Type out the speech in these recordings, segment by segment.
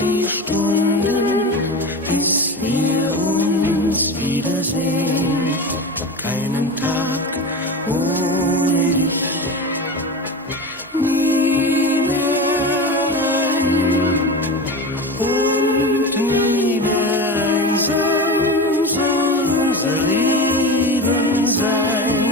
die Stunden, bis wir uns wiedersehen. Keinen Tag ohne dich. Nie mehr allein und nie mehr einsam soll unser Leben sein.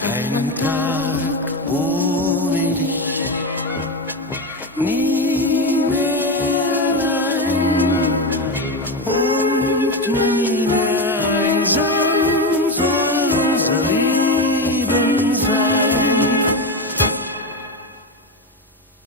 Keinen Tag ohne dich, nie